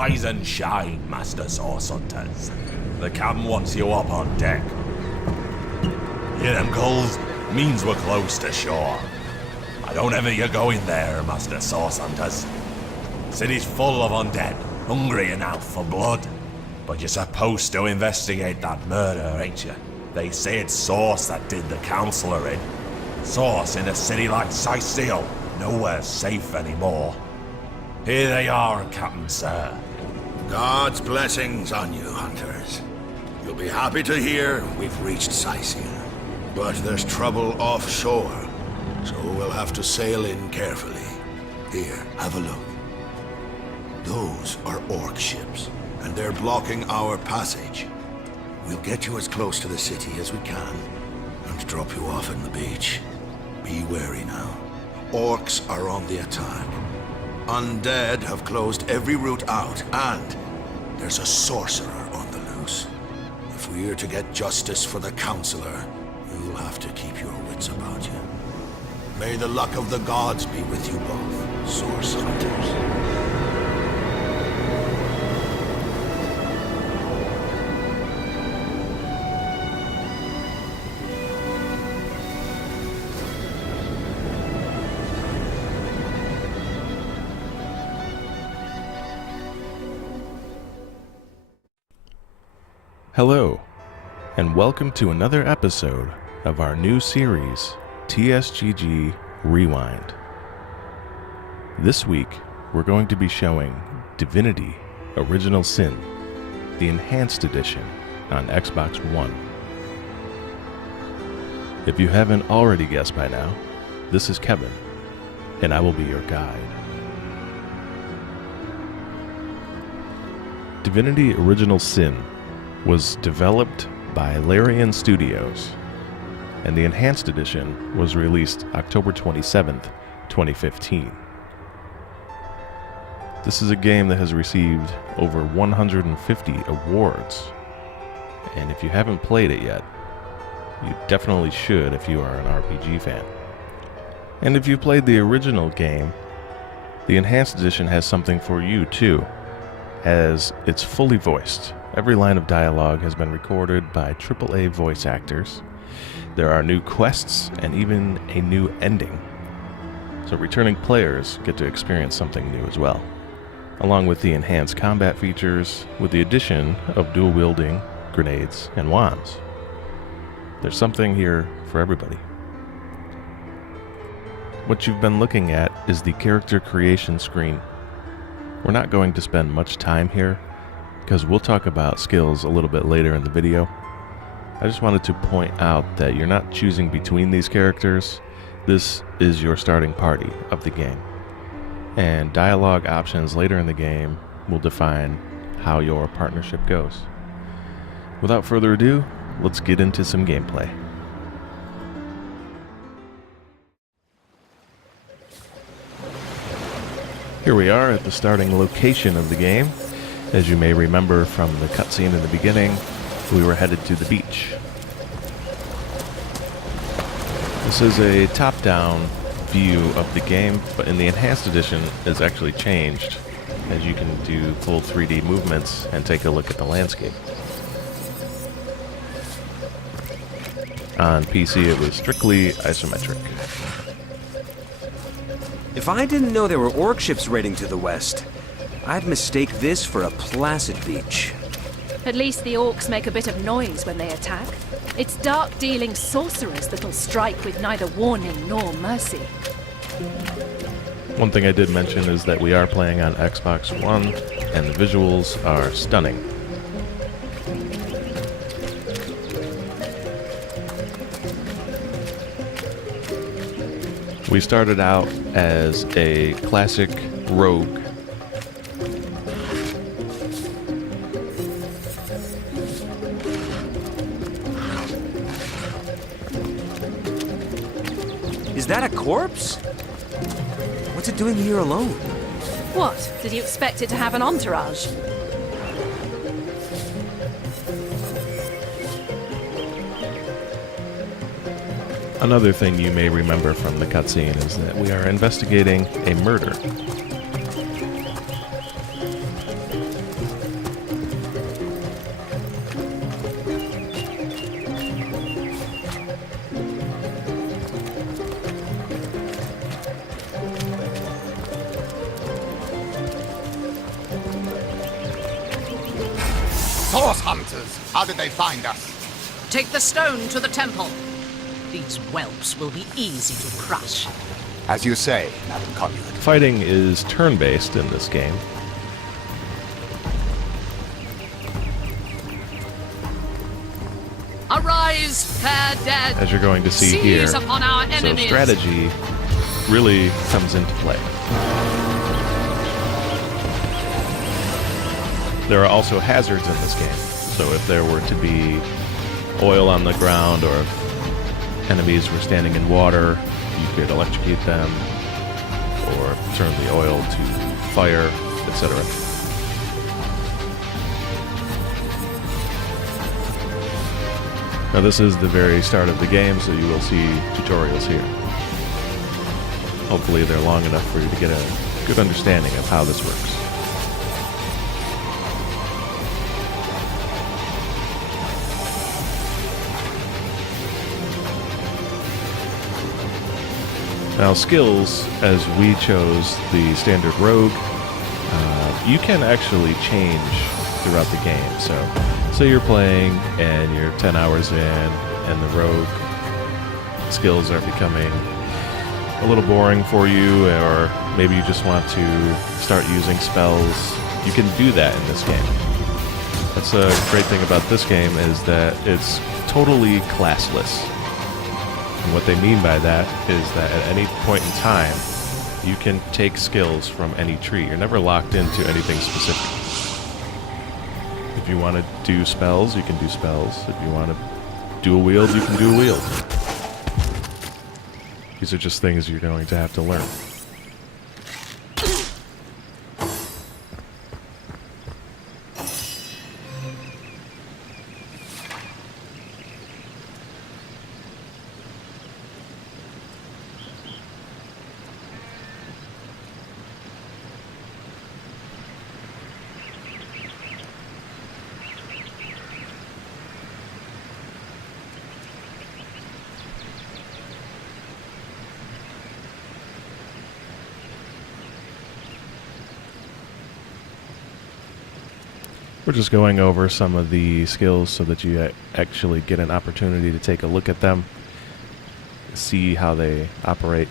Rise and shine, Master Source Hunters. The captain wants you up on deck. Hear them gulls? Means we're close to shore. I don't ever you go in there, Master Source Hunters. City's full of undead, hungry enough for blood. But you're supposed to investigate that murder, ain't you? They say it's Source that did the Counselor in. Source in a city like Sicil, nowhere safe anymore. Here they are, Captain Sir. God's blessings on you, hunters. You'll be happy to hear we've reached Sicil. But there's trouble offshore, so we'll have to sail in carefully. Here, have a look. Those are orc ships, and they're blocking our passage. We'll get you as close to the city as we can, and drop you off on the beach. Be wary now. Orcs are on the attack. Undead have closed every route out, and there's a sorcerer on the loose. If we're to get justice for the Counselor, you'll have to keep your wits about you. May the luck of the gods be with you both, Source Hunters. Hello, and welcome to another episode of our new series, TSGG Rewind. This week, we're going to be showing Divinity Original Sin, the Enhanced Edition on Xbox One. If you haven't already guessed by now, this is Kevin, and I will be your guide. Divinity Original Sin was developed by Larian Studios, and the Enhanced Edition was released October 27th, 2015. This is a game that has received over 150 awards, and if you haven't played it yet, you definitely should if you are an RPG fan. And if you played the original game, the Enhanced Edition has something for you too, as it's fully voiced. Every line of dialogue has been recorded by AAA voice actors. There are new quests and even a new ending. So returning players get to experience something new as well, along with the enhanced combat features with the addition of dual wielding, grenades, and wands. There's something here for everybody. What you've been looking at is the character creation screen. We're not going to spend much time here, because we'll talk about skills a little bit later in the video. I just wanted to point out that you're not choosing between these characters. This is your starting party of the game. And dialogue options later in the game will define how your partnership goes. Without further ado, let's get into some gameplay. Here we are at the starting location of the game. As you may remember from the cutscene in the beginning, we were headed to the beach. This is a top-down view of the game, but in the Enhanced Edition it's actually changed, as you can do full 3D movements and take a look at the landscape. On PC it was strictly isometric. If I didn't know there were orc ships raiding to the west, I'd mistake this for a placid beach. At least the orcs make a bit of noise when they attack. It's dark-dealing sorcerers that'll strike with neither warning nor mercy. One thing I did mention is that we are playing on Xbox One, and the visuals are stunning. We started out as a classic rogue. Is that a corpse? What's it doing here alone? What? Did you expect it to have an entourage? Another thing you may remember from the cutscene is that we are investigating a murder. Source hunters! How did they find us? Take the stone to the temple. These whelps will be easy to crush. As you say, Madam Conduit. Fighting is turn-based in this game. Arise, fair dead. As you're going to see here. Seize upon our So enemies. strategy really comes into play. There are also hazards in this game. So if there were to be oil on the ground, or if enemies were standing in water, you could electrocute them, or turn the oil to fire, etc. Now this is the very start of the game, so you will see tutorials here. Hopefully they're long enough for you to get a good understanding of how this works. Now skills, as we chose the standard rogue, you can actually change throughout the game. So say you're playing and you're 10 hours in and the rogue skills are becoming a little boring for you, or maybe you just want to start using spells, you can do that in this game. That's a great thing about this game, is that it's totally classless. And what they mean by that is that at any point in time, you can take skills from any tree. You're never locked into anything specific. If you want to do spells, you can do spells. If you want to do a wield, you can do a wield. These are just things you're going to have to learn. We're just going over some of the skills so that you actually get an opportunity to take a look at them, see how they operate.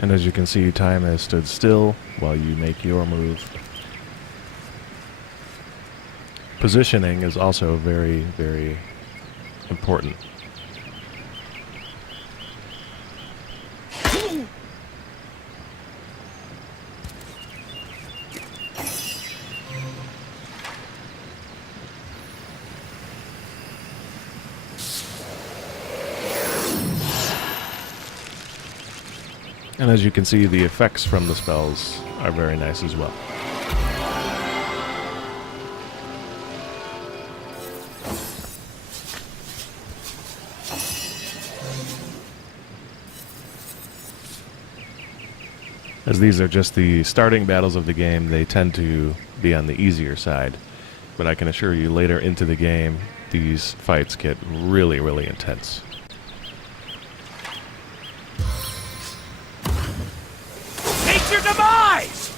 And as you can see, time has stood still while you make your move. Positioning is also very, very important. And as you can see, the effects from the spells are very nice as well. As these are just the starting battles of the game, they tend to be on the easier side. But I can assure you, later into the game, these fights get really, really intense. Your demise!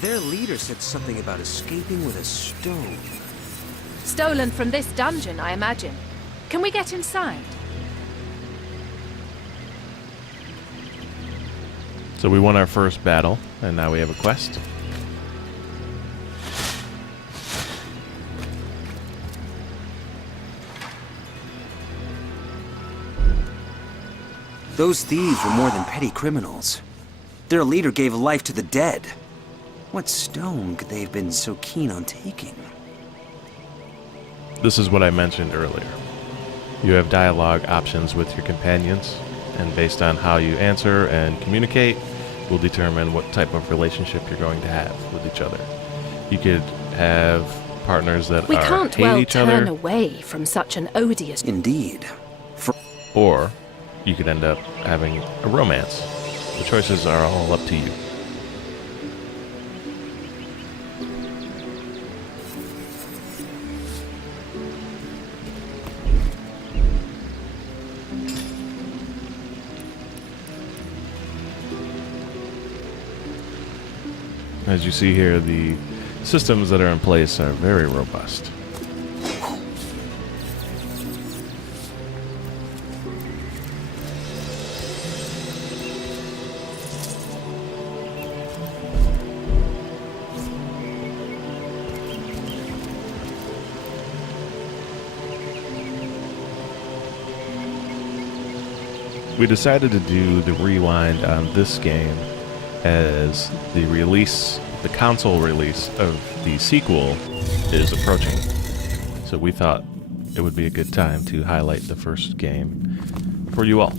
Their leader said something about escaping with a stone. Stolen from this dungeon, I imagine. Can we get inside? So we won our first battle, and now we have a quest. Those thieves were more than petty criminals. Their leader gave life to the dead. What stone could they have been so keen on taking? This is what I mentioned earlier. You have dialogue options with your companions, and based on how you answer and communicate, will determine what type of relationship you're going to have with each other. You could have partners that We can't hate well each turn other, away from such an odious... Indeed. or you could end up having a romance. The choices are all up to you. As you see here, the systems that are in place are very robust. We decided to do the rewind on this game as the release, the console release of the sequel is approaching. So we thought it would be a good time to highlight the first game for you all.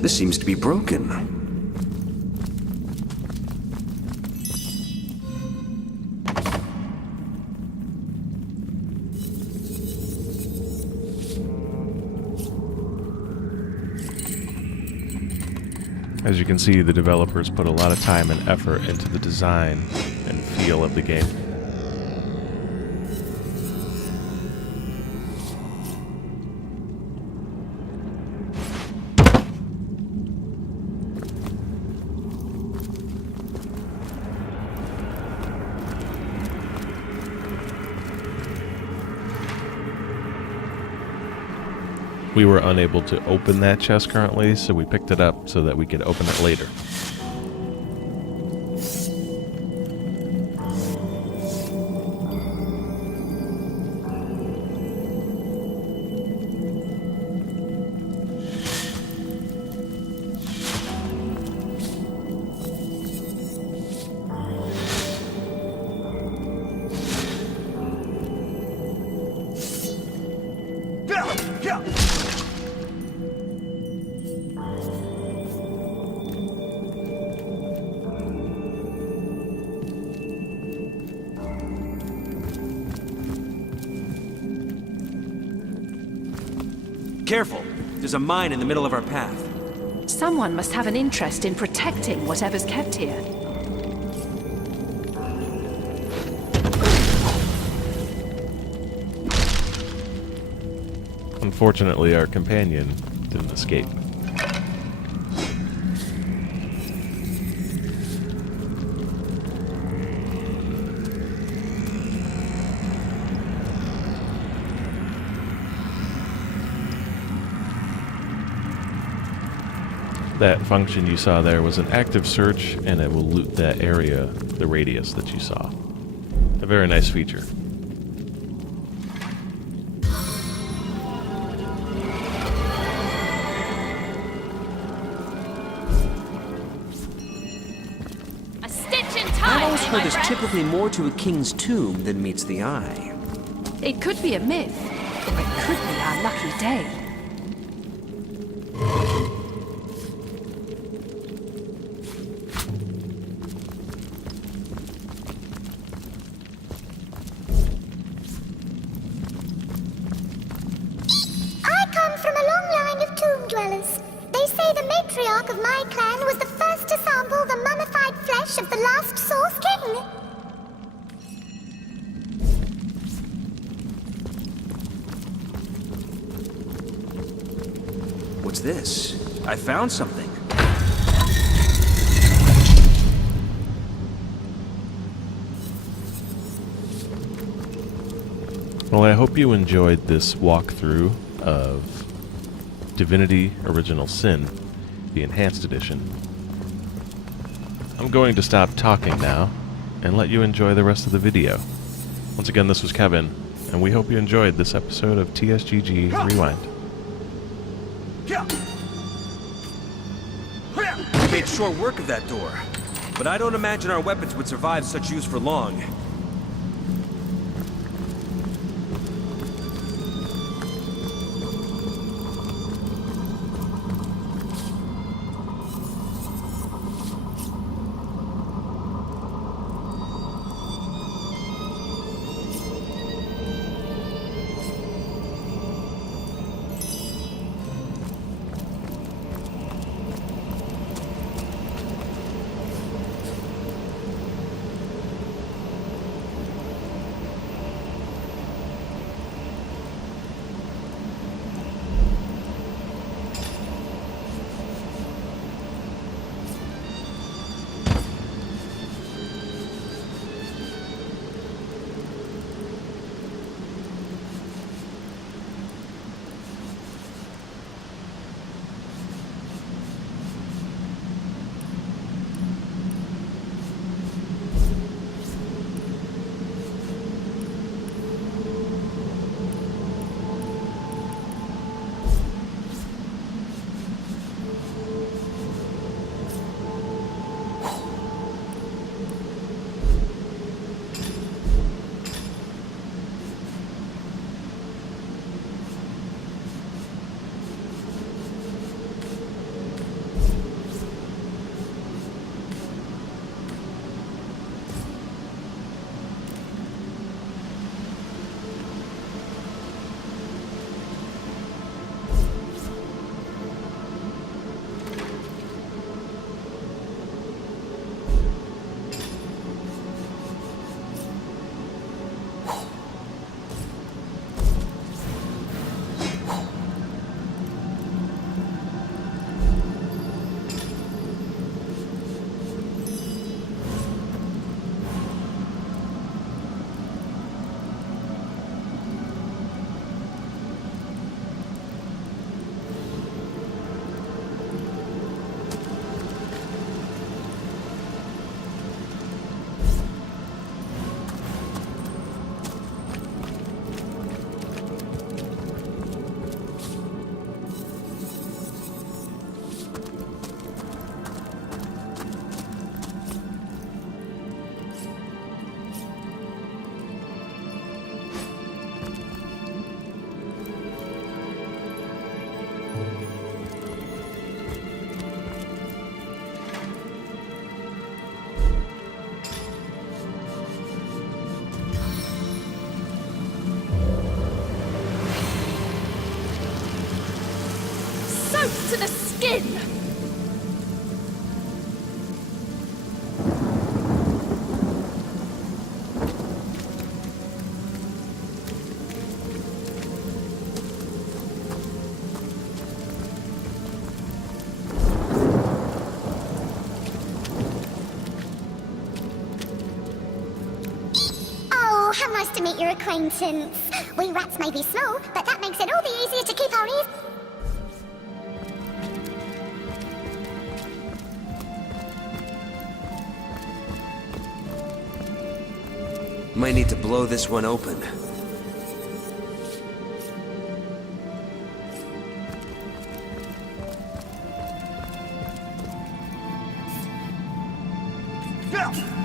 This seems to be broken. As you can see, the developers put a lot of time and effort into the design and feel of the game. We were unable to open that chest currently, so we picked it up so that we could open it later. Careful! There's a mine in the middle of our path. Someone must have an interest in protecting whatever's kept here. Unfortunately, our companion didn't escape. That function you saw there was an active search, and it will loot that area, the radius that you saw. A very nice feature. A stitch in I've time, always eh, heard my there's friend? typically more to a king's tomb than meets the eye. It could be a myth, or it could be our lucky day. I come from a long line of tomb dwellers. They say the matriarch of my clan was the first to sample the mummified flesh of the last Source King. What's this? I found something. Well, I hope you enjoyed this walkthrough of Divinity Original Sin, the Enhanced Edition. I'm going to stop talking now and let you enjoy the rest of the video. Once again, this was Kevin. and we hope you enjoyed this episode of TSGG Rewind. We made short work of that door, but I don't imagine our weapons would survive such use for long. To the skin! Oh, how nice to meet your acquaintance. We rats may be slow, but that makes it all the easier to keep our ears... Might need to blow this one open. Yeah.